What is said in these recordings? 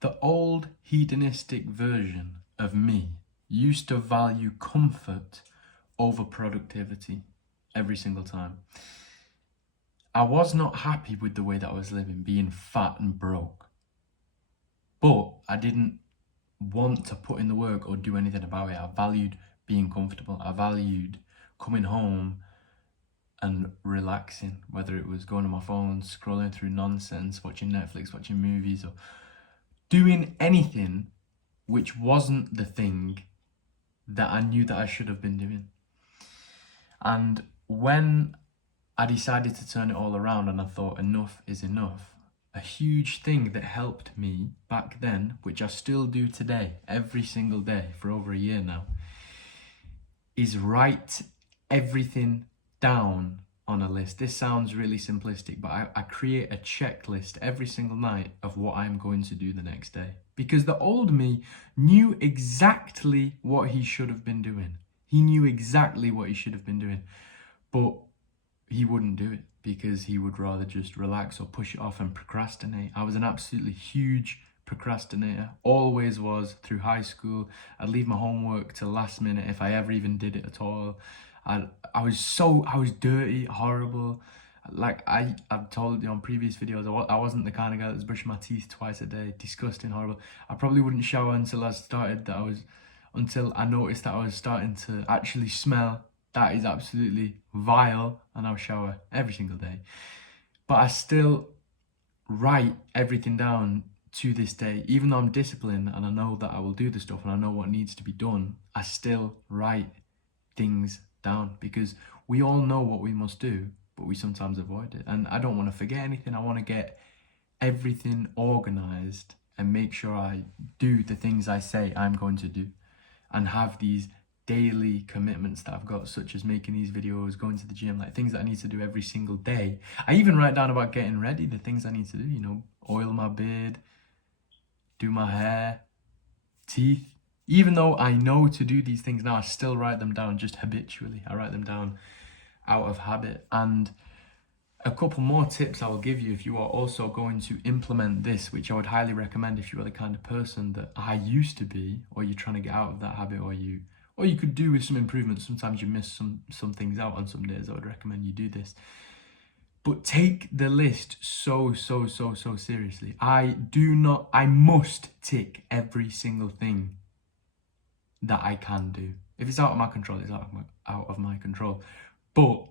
The old hedonistic version of me used to value comfort over productivity every single time. I was not happy with the way that I was living, being fat and broke. But I didn't want to put in the work or do anything about it. I valued being comfortable. I valued coming home and relaxing, whether it was going on my phone, scrolling through nonsense, watching Netflix, watching movies, or doing anything which wasn't the thing that I knew that I should have been doing. And when I decided to turn it all around and I thought enough is enough, a huge thing that helped me back then, which I still do today, every single day for over a year now, is write everything down on a list. This sounds really simplistic, but I create a checklist every single night of what I'm going to do the next day. Because the old me knew exactly what he should have been doing. He knew exactly what he should have been doing, but he wouldn't do it because he would rather just relax or push it off and procrastinate. I was an absolutely huge procrastinator, always was through high school. I'd leave my homework till last minute if I ever even did it at all. I was dirty, horrible. Like I've told you on previous videos, I wasn't the kind of guy that was brushing my teeth twice a day. Disgusting, horrible. I probably wouldn't shower until I noticed that I was starting to actually smell. That is absolutely vile, and I'll shower every single day. But I still write everything down to this day. Even though I'm disciplined and I know that I will do the stuff and I know what needs to be done, I still write things down because we all know what we must do, but we sometimes avoid it. And I don't want to forget anything. I want to get everything organized and make sure I do the things I say I'm going to do and have these daily commitments that I've got, such as making these videos, going to the gym, like things that I need to do every single day. I even write down about getting ready, the things I need to do, oil my beard, do my hair, teeth. Even though I know to do these things now, I still write them down just habitually. I write them down out of habit. And a couple more tips I will give you if you are also going to implement this, which I would highly recommend if you are the kind of person that I used to be, or you're trying to get out of that habit, or you could do with some improvements. Sometimes you miss some things out on some days. I would recommend you do this. But take the list so seriously. I must tick every single thing that I can do. If it's out of my control, it's out of my control. But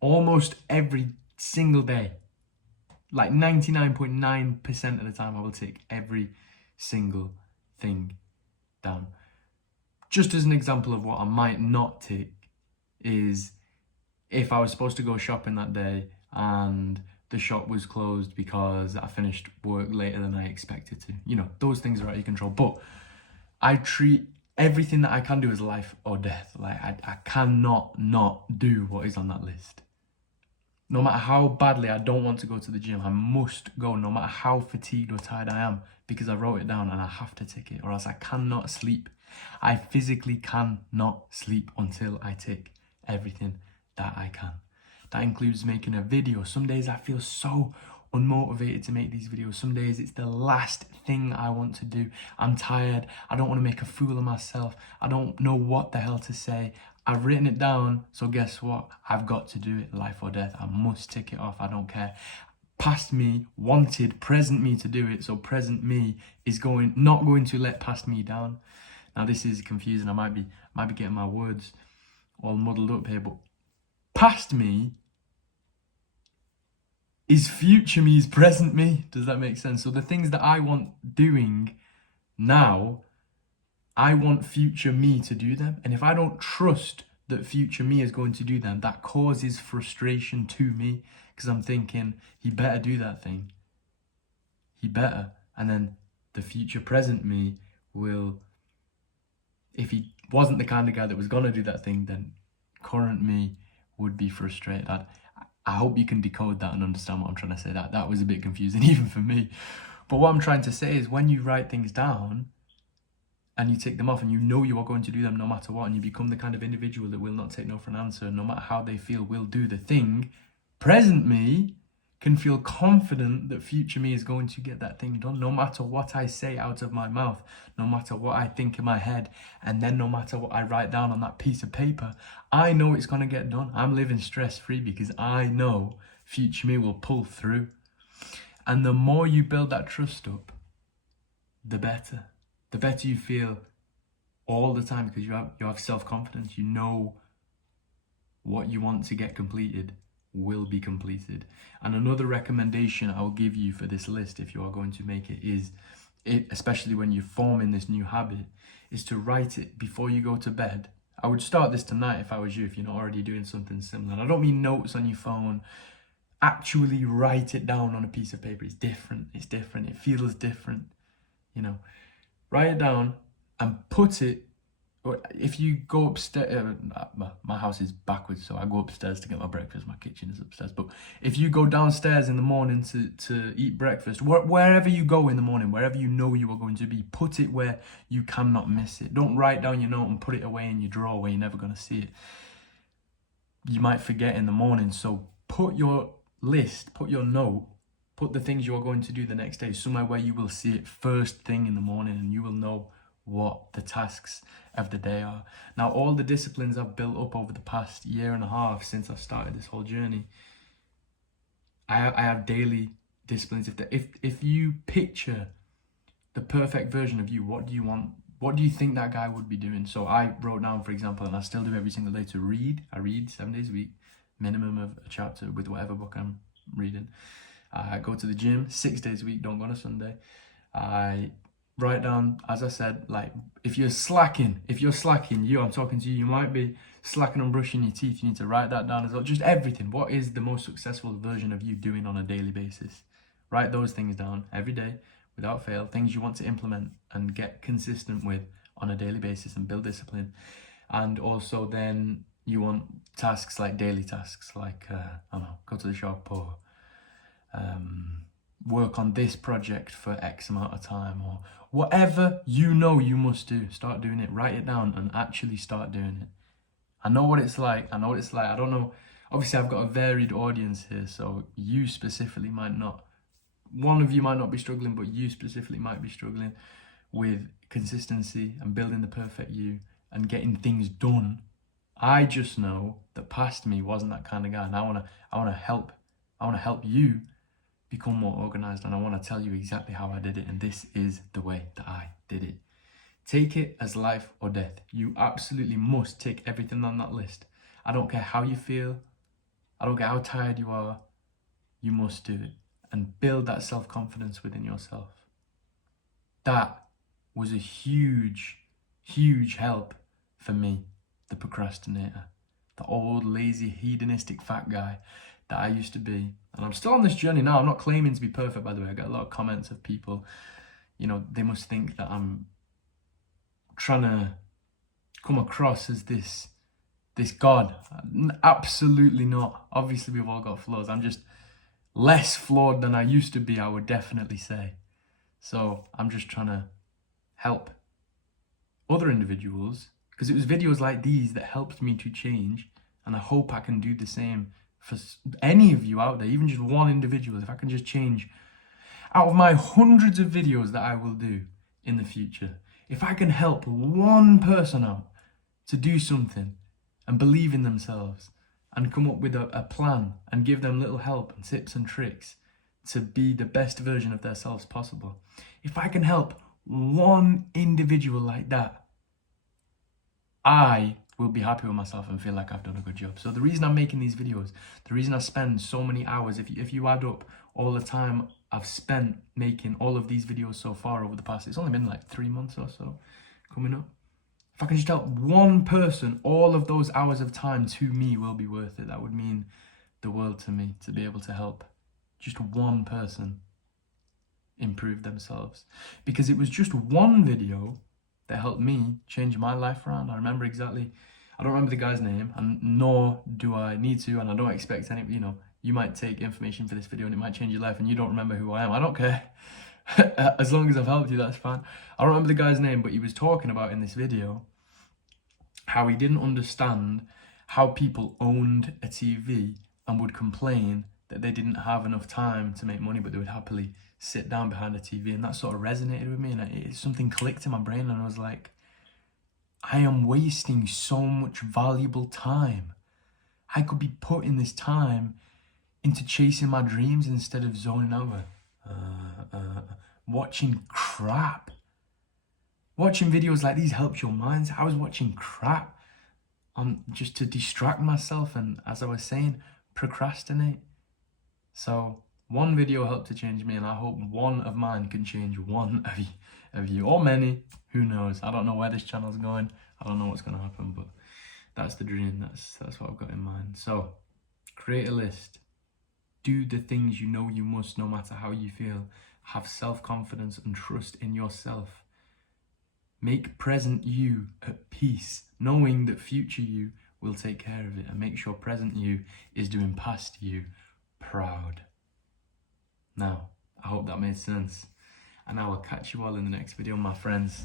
almost every single day, like 99.9% of the time, I will tick every single thing down. Just as an example of what I might not tick is if I was supposed to go shopping that day and the shop was closed because I finished work later than I expected to. Those things are out of your control. But I treat everything that I can do as life or death. Like I cannot not do what is on that list. No matter how badly I don't want to go to the gym, I must go, no matter how fatigued or tired I am, because I wrote it down and I have to tick it, or else I cannot sleep. I physically cannot sleep until I tick everything that I can. That includes making a video. Some days I feel so unmotivated to make these videos. Some days it's the last thing I want to do. I'm tired. I don't want to make a fool of myself. I don't know what the hell to say. I've written it down, so guess what? I've got to do it, life or death. I must tick it off. I don't care. Past me wanted present me to do it, so present me is not going to let past me down. Now this is confusing. I might be getting my words all muddled up here, but past me is future me, is present me. Does that make sense? So the things that I want doing now, I want future me to do them. And if I don't trust that future me is going to do them, that causes frustration to me because I'm thinking, he better do that thing. He better. And then the future present me will, if he wasn't the kind of guy that was going to do that thing, then current me would be frustrated. I hope you can decode that and understand what I'm trying to say. That was a bit confusing even for me. But what I'm trying to say is when you write things down and you tick them off and you know you are going to do them no matter what, and you become the kind of individual that will not take no for an answer, no matter how they feel, will do the thing, present me can feel confident that future me is going to get that thing done, no matter what I say out of my mouth, no matter what I think in my head, and then no matter what I write down on that piece of paper. I know it's going to get done. I'm living stress-free because I know future me will pull through. And the more you build that trust up, the better. The better you feel all the time, because you have self-confidence. You know what you want to get completed will be completed. And another recommendation I'll give you for this list, if you are going to make it, is, especially when you're forming this new habit, is to write it before you go to bed. I would start this tonight if I was you, if you're not already doing something similar. And I don't mean notes on your phone. Actually write it down on a piece of paper. It's different. It's different. It feels different. You know, write it down and put it. If you go upstairs, my house is backwards, so I go upstairs to get my breakfast. My kitchen is upstairs. But if you go downstairs in the morning to eat breakfast, wherever you go in the morning, wherever you know you are going to be, put it where you cannot miss it. Don't write down your note and put it away in your drawer where you're never going to see it. You might forget in the morning. So put your list, put your note, put the things you are going to do the next day somewhere where you will see it first thing in the morning, and you will know what the tasks of the day are. Now, all the disciplines I've built up over the past year and a half since I started this whole journey, I have daily disciplines. If you picture the perfect version of you, what do you want? What do you think that guy would be doing? So I wrote down, for example, and I still do every single day, to read. I read 7 days a week, minimum of a chapter with whatever book I'm reading. I go to the gym 6 days a week, don't go on a Sunday. I write down, as I said, like, if you're slacking, I'm talking to you, you might be slacking on brushing your teeth. You need to write that down as well. Just everything. What is the most successful version of you doing on a daily basis? Write those things down every day without fail. Things you want to implement and get consistent with on a daily basis and build discipline. And also then you want tasks, like daily tasks, like, I don't know, go to the shop, or work on this project for X amount of time, or whatever you know you must do. Start doing it. Write it down and actually start doing it. I know what it's like. I don't know. Obviously, I've got a varied audience here, so you specifically might not. One of you might not be struggling, but you specifically might be struggling with consistency and building the perfect you and getting things done. I just know that past me wasn't that kind of guy, and I wanna help you become more organized, and I want to tell you exactly how I did it, and this is the way that I did it. Take it as life or death. You absolutely must take everything on that list. I don't care how you feel. I don't care how tired you are. You must do it and build that self-confidence within yourself. That was a huge, huge help for me, the procrastinator, the old, lazy, hedonistic fat guy that I used to be. And I'm still on this journey now. I'm not claiming to be perfect, by the way. I get a lot of comments of people, you know, they must think that I'm trying to come across as this God. Absolutely not. Obviously, we've all got flaws. I'm just less flawed than I used to be, I would definitely say. So I'm just trying to help other individuals, because it was videos like these that helped me to change, and I hope I can do the same for any of you out there, even just one individual. If I can just change, out of my hundreds of videos that I will do in the future, if I can help one person out to do something and believe in themselves and come up with a plan and give them little help and tips and tricks to be the best version of themselves possible, if I can help one individual like that, I will be happy with myself and feel like I've done a good job. So the reason I'm making these videos, the reason I spend so many hours, if you add up all the time I've spent making all of these videos so far over the past, it's only been like 3 months or so coming up. If I can just help one person, all of those hours of time to me will be worth it. That would mean the world to me, to be able to help just one person improve themselves. Because it was just one video that helped me change my life around. I remember exactly, I don't remember the guy's name, and nor do I need to, and I don't expect any, you know, you might take information for this video and it might change your life and you don't remember who I am. I don't care. As long as I've helped you, that's fine. I don't remember the guy's name, but he was talking about in this video how he didn't understand how people owned a TV and would complain that they didn't have enough time to make money, but they would happily sit down behind a TV. And that sort of resonated with me, and something clicked in my brain, and I was like, I am wasting so much valuable time. I could be putting this time into chasing my dreams instead of zoning over, watching crap. Watching videos like these helps your minds. I was watching crap just to distract myself, and as I was saying, procrastinate. So one video helped to change me, and I hope one of mine can change one of you, or many. Who knows? I don't know where this channel's going. I don't know what's going to happen, but that's the dream. That's what I've got in mind. So create a list. Do the things you know you must, no matter how you feel. Have self-confidence and trust in yourself. Make present you at peace, knowing that future you will take care of it, and make sure present you is doing past you proud. Now, I hope that made sense, and I will catch you all in the next video, my friends.